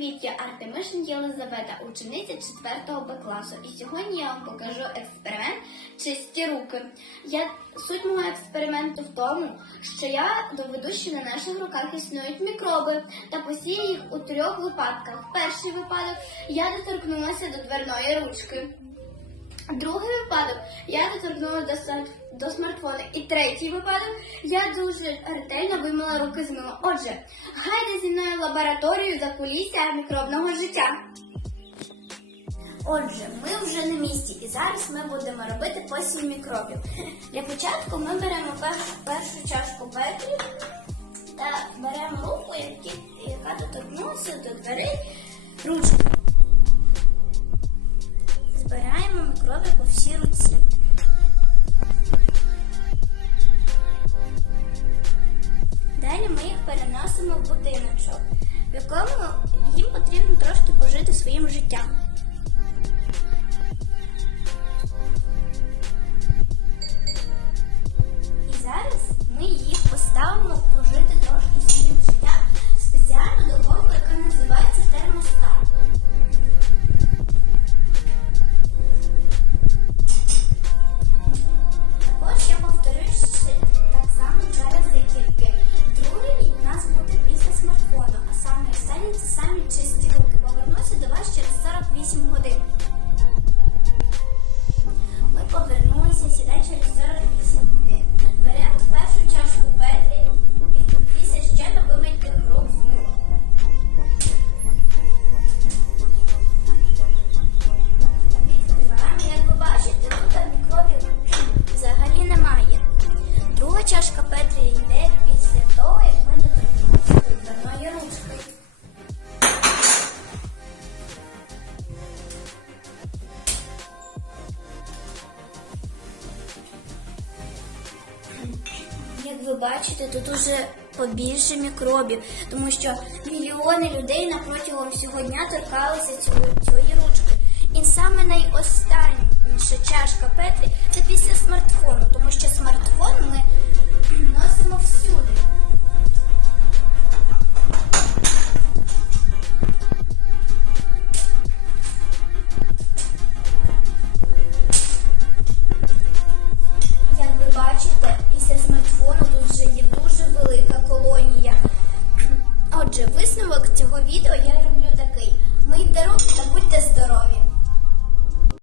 Привіт, я Артемишин Єлизавета, учениця 4 Б класу. І сьогодні я вам покажу експеримент чисті руки. Я суть мого експерименту в тому, що я доведу, що на наших руках існують мікроби та посію їх у трьох випадках. Перший випадок я доторкнулася до дверної ручки. Другий випадок я доторкнулася до, до смартфону. І третій випадок я дуже ретельно вимила руки з милом. Отже, гайде зі мною лабораторію за кулісся мікробного життя. Отже, ми вже на місці і зараз ми будемо робити посів мікробів. Для початку ми беремо першу чашку петрі та беремо руку, яка доторкнулася до дверей ручки. Будиночок, в якому їм потрібно трошки пожити своїм життям. Як ви бачите, тут уже побільше мікробів, тому що мільйони людей протягом всього дня торкалися цієї, цієї цього відео я роблю такий: мийте руки та будьте здорові!